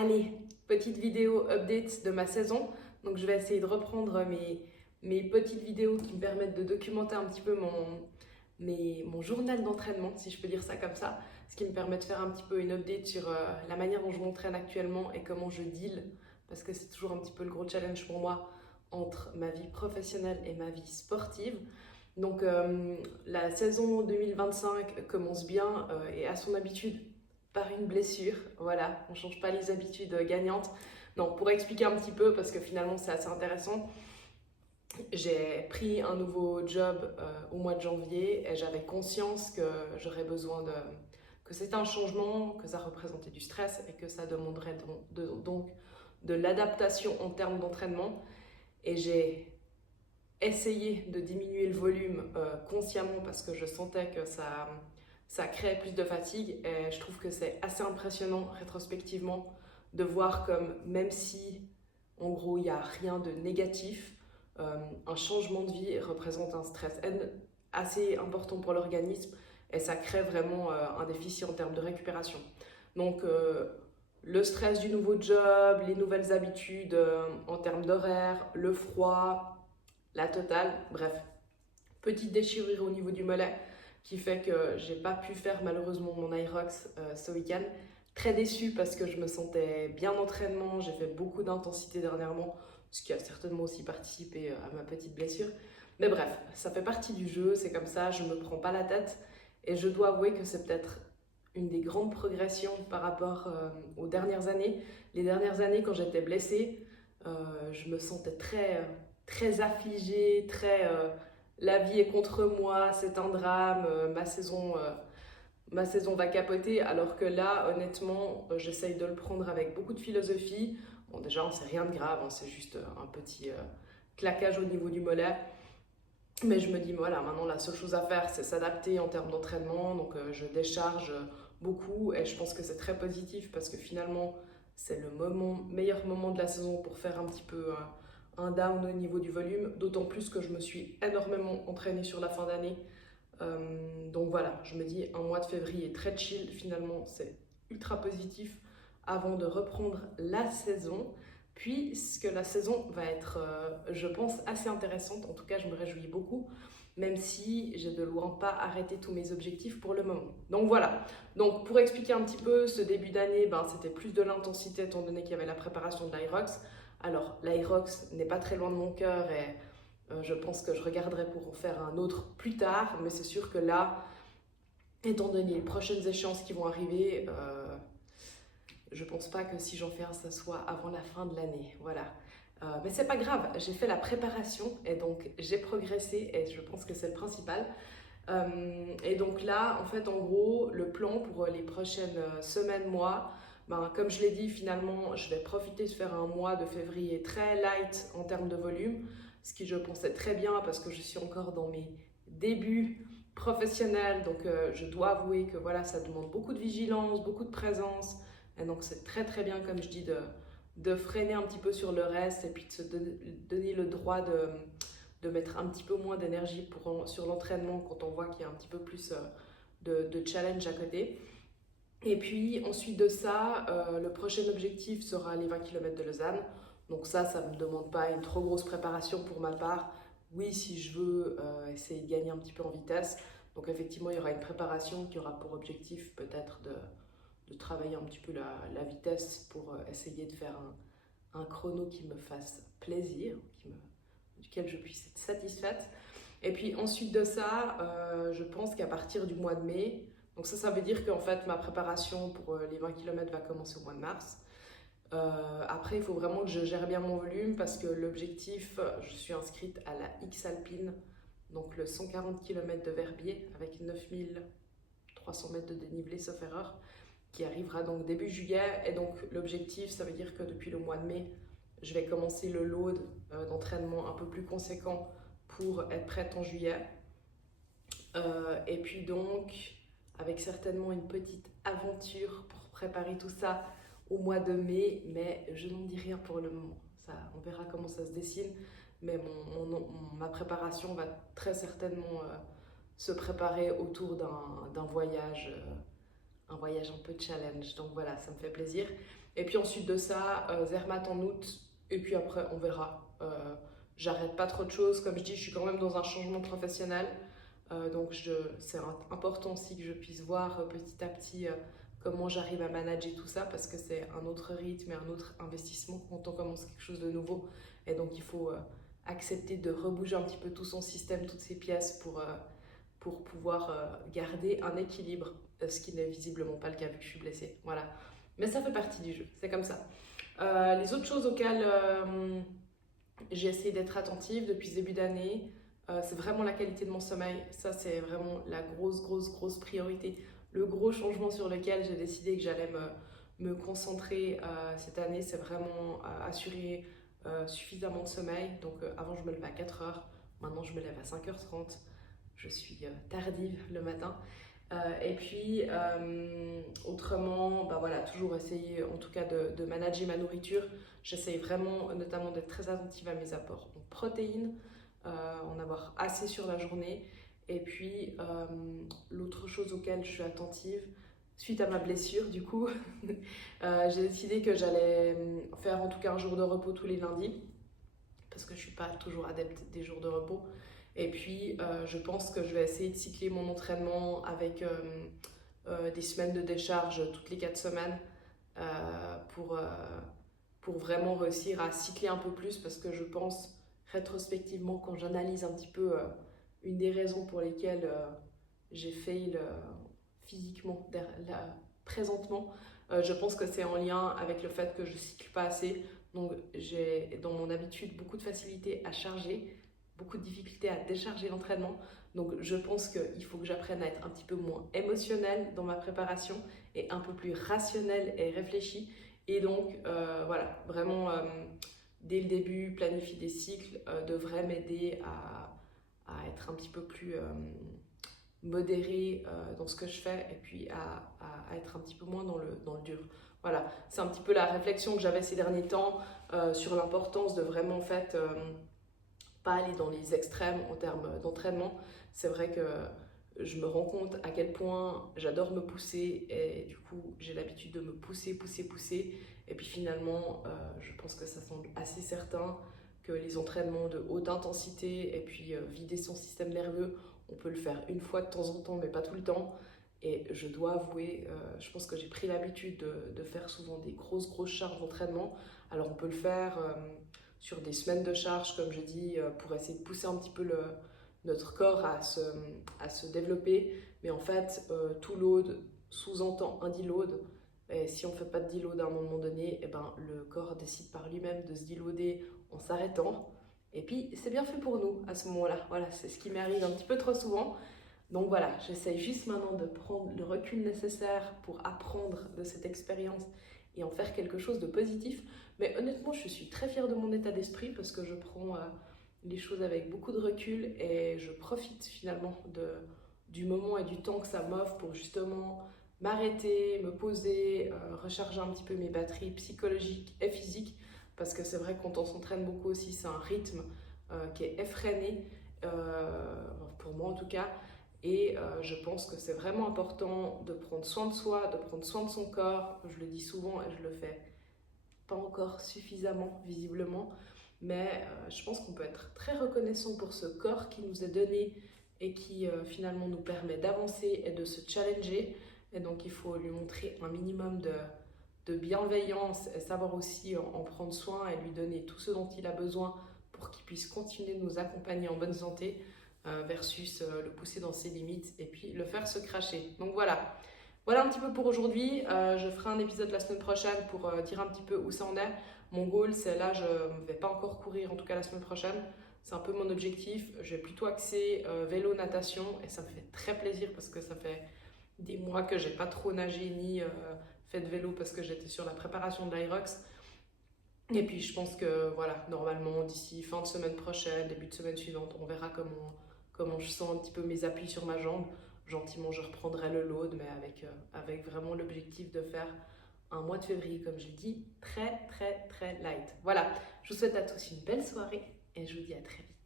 Allez, petite vidéo update de ma saison. Donc je vais essayer de reprendre mes petites vidéos qui me permettent de documenter un petit peu mon journal d'entraînement, si je peux dire ça comme ça. Ce qui me permet de faire un petit peu une update sur la manière dont je m'entraîne actuellement et comment je deal. Parce que c'est toujours un petit peu le gros challenge pour moi entre ma vie professionnelle et ma vie sportive. Donc la saison 2025 commence bien et à son habitude par une blessure. Voilà, on ne change pas les habitudes gagnantes. Donc pour expliquer un petit peu, parce que finalement c'est assez intéressant, j'ai pris un nouveau job au mois de janvier et j'avais conscience que j'aurais besoin que c'était un changement, que ça représentait du stress et que ça demanderait donc de l'adaptation en termes d'entraînement. Et j'ai essayé de diminuer le volume consciemment parce que je sentais que ça créait plus de fatigue. Et je trouve que c'est assez impressionnant rétrospectivement de voir comme même si en gros il n'y a rien de négatif, un changement de vie représente un stress assez important pour l'organisme et ça crée vraiment un déficit en termes de récupération. Donc le stress du nouveau job, les nouvelles habitudes en termes d'horaire, le froid, la totale, bref. Petite déchirure au niveau du mollet qui fait que j'ai pas pu faire malheureusement mon Irox ce week-end. Très déçue parce que je me sentais bien d'entraînement, j'ai fait beaucoup d'intensité dernièrement, ce qui a certainement aussi participé à ma petite blessure. Mais bref, ça fait partie du jeu, c'est comme ça, je me prends pas la tête et je dois avouer que c'est peut-être une des grandes progressions par rapport aux dernières années. Les dernières années, quand j'étais blessée, je me sentais très affligée, la vie est contre moi, c'est un drame, ma saison va capoter, alors que là, honnêtement, j'essaye de le prendre avec beaucoup de philosophie. Bon, déjà, on sait rien de grave, hein, c'est juste un petit claquage au niveau du mollet. Mais je me dis, voilà, maintenant, la seule chose à faire, c'est s'adapter en termes d'entraînement. Donc, je décharge beaucoup et je pense que c'est très positif parce que finalement, c'est le meilleur moment de la saison pour faire un petit peu un down au niveau du volume. D'autant plus que je me suis énormément entraînée sur la fin d'année. Donc voilà, je me dis un mois de février très chill, finalement c'est ultra positif avant de reprendre la saison, puisque la saison va être, je pense, assez intéressante. En tout cas, je me réjouis beaucoup, même si j'ai de loin pas arrêté tous mes objectifs pour le moment. Donc voilà, donc pour expliquer un petit peu, ce début d'année, c'était plus de l'intensité étant donné qu'il y avait la préparation de l'Irox. Alors l'Irox n'est pas très loin de mon cœur et je pense que je regarderai pour en faire un autre plus tard, mais c'est sûr que là, étant donné les prochaines échéances qui vont arriver, je pense pas que si j'en fais un, ça soit avant la fin de l'année. Voilà. Mais c'est pas grave, j'ai fait la préparation et donc j'ai progressé et je pense que c'est le principal. Et donc là, en fait, en gros, le plan pour les prochaines semaines, mois, comme je l'ai dit, finalement, je vais profiter de faire un mois de février très light en termes de volume, ce qui je pensais très bien parce que je suis encore dans mes débuts professionnels, donc je dois avouer que voilà, ça demande beaucoup de vigilance, beaucoup de présence, et donc c'est très bien, comme je dis, de freiner un petit peu sur le reste et puis de se donner le droit de mettre un petit peu moins d'énergie sur l'entraînement quand on voit qu'il y a un petit peu plus de challenge à côté. Et puis ensuite de ça, le prochain objectif sera les 20 km de Lausanne. Donc ça ne me demande pas une trop grosse préparation pour ma part. Oui, si je veux essayer de gagner un petit peu en vitesse. Donc effectivement, il y aura une préparation qui aura pour objectif peut-être de travailler un petit peu la vitesse pour essayer de faire un chrono qui me fasse plaisir, duquel je puisse être satisfaite. Et puis ensuite de ça, je pense qu'à partir du mois de mai, donc ça veut dire qu'en fait ma préparation pour les 20 km va commencer au mois de mars. Après, il faut vraiment que je gère bien mon volume parce que l'objectif, je suis inscrite à la X Alpine, donc le 140 km de Verbier avec 9300 mètres de dénivelé sauf erreur, qui arrivera donc début juillet. Et donc l'objectif, ça veut dire que depuis le mois de mai, je vais commencer le load d'entraînement un peu plus conséquent pour être prête en juillet. Et puis donc, avec certainement une petite aventure pour préparer tout ça au mois de mai, mais je n'en dis rien pour le moment. Ça, on verra comment ça se dessine, mais ma préparation va très certainement se préparer autour d'un voyage un voyage un peu challenge. Donc voilà, ça me fait plaisir. Et puis ensuite de ça, Zermatt en août. Et puis après, on verra. J'arrête pas trop de choses. Comme je dis, je suis quand même dans un changement professionnel. Donc c'est important aussi que je puisse voir petit à petit comment j'arrive à manager tout ça parce que c'est un autre rythme et un autre investissement quand on commence quelque chose de nouveau. Et donc il faut accepter de rebouger un petit peu tout son système, toutes ses pièces pour pouvoir garder un équilibre, ce qui n'est visiblement pas le cas vu que je suis blessée. Voilà. Mais ça fait partie du jeu, c'est comme ça. Les autres choses auxquelles j'ai essayé d'être attentive depuis ce début d'année, c'est vraiment la qualité de mon sommeil. Ça, c'est vraiment la grosse priorité. Le gros changement sur lequel j'ai décidé que j'allais me concentrer cette année, c'est vraiment assurer suffisamment de sommeil. Donc avant, je me levais à 4 heures. Maintenant, je me lève à 5h30. Je suis tardive le matin. Et puis, autrement, bah voilà, toujours essayer en tout cas de manager ma nourriture. J'essaye vraiment notamment d'être très attentive à mes apports en protéines, en avoir assez sur la journée. Et puis, l'autre chose auquel je suis attentive, suite à ma blessure du coup, j'ai décidé que j'allais faire en tout cas un jour de repos tous les lundis, parce que je ne suis pas toujours adepte des jours de repos. Et puis, je pense que je vais essayer de cycler mon entraînement avec des semaines de décharge toutes les 4 semaines pour vraiment réussir à cycler un peu plus parce que je pense rétrospectivement quand j'analyse un petit peu une des raisons pour lesquelles j'ai fail physiquement présentement, je pense que c'est en lien avec le fait que je cycle pas assez. Donc j'ai dans mon habitude beaucoup de facilité à charger, beaucoup de difficulté à décharger l'entraînement. Donc je pense qu'il faut que j'apprenne à être un petit peu moins émotionnelle dans ma préparation et un peu plus rationnelle et réfléchie. Et donc voilà, vraiment dès le début, planifier des cycles devrait m'aider à être un petit peu plus modérée dans ce que je fais et puis à être un petit peu moins dans le dur. Voilà, c'est un petit peu la réflexion que j'avais ces derniers temps sur l'importance de vraiment en fait pas aller dans les extrêmes en termes d'entraînement. C'est vrai que je me rends compte à quel point j'adore me pousser et du coup j'ai l'habitude de me pousser. Et puis finalement, je pense que ça semble assez certain que les entraînements de haute intensité et puis vider son système nerveux, on peut le faire une fois de temps en temps, mais pas tout le temps. Et je dois avouer, je pense que j'ai pris l'habitude de faire souvent des grosses charges d'entraînement. Alors on peut le faire sur des semaines de charge, comme je dis, pour essayer de pousser un petit peu notre corps à se développer. Mais en fait, tout load sous-entend un deload. Et si on ne fait pas de deload à un moment donné, eh ben, le corps décide par lui-même de se deloader en s'arrêtant. Et puis, c'est bien fait pour nous à ce moment-là. Voilà, c'est ce qui m'arrive un petit peu trop souvent. Donc voilà, j'essaye juste maintenant de prendre le recul nécessaire pour apprendre de cette expérience et en faire quelque chose de positif. Mais honnêtement, je suis très fière de mon état d'esprit parce que je prends les choses avec beaucoup de recul et je profite finalement du moment et du temps que ça m'offre pour justement m'arrêter, me poser, recharger un petit peu mes batteries psychologiques et physiques parce que c'est vrai que quand on s'entraîne beaucoup aussi, c'est un rythme qui est effréné, pour moi en tout cas. Et je pense que c'est vraiment important de prendre soin de soi, de prendre soin de son corps. Je le dis souvent et je le fais pas encore suffisamment visiblement, mais je pense qu'on peut être très reconnaissant pour ce corps qui nous est donné et qui finalement nous permet d'avancer et de se challenger. Et donc il faut lui montrer un minimum de bienveillance et savoir aussi en prendre soin et lui donner tout ce dont il a besoin pour qu'il puisse continuer de nous accompagner en bonne santé versus le pousser dans ses limites et puis le faire se cracher. Donc voilà. Voilà un petit peu pour aujourd'hui. Je ferai un épisode la semaine prochaine pour dire un petit peu où ça en est. Mon goal, c'est là, je ne vais pas encore courir, en tout cas la semaine prochaine. C'est un peu mon objectif. Je vais plutôt axer vélo, natation et ça me fait très plaisir parce que ça fait des mois que j'ai pas trop nagé ni fait de vélo parce que j'étais sur la préparation de l'Irox. Et puis je pense que voilà, normalement d'ici fin de semaine prochaine, début de semaine suivante, on verra comment je sens un petit peu mes appuis sur ma jambe. Gentiment, je reprendrai le load, mais avec vraiment l'objectif de faire un mois de février, comme je l'ai dit, très light. Voilà, je vous souhaite à tous une belle soirée et je vous dis à très vite.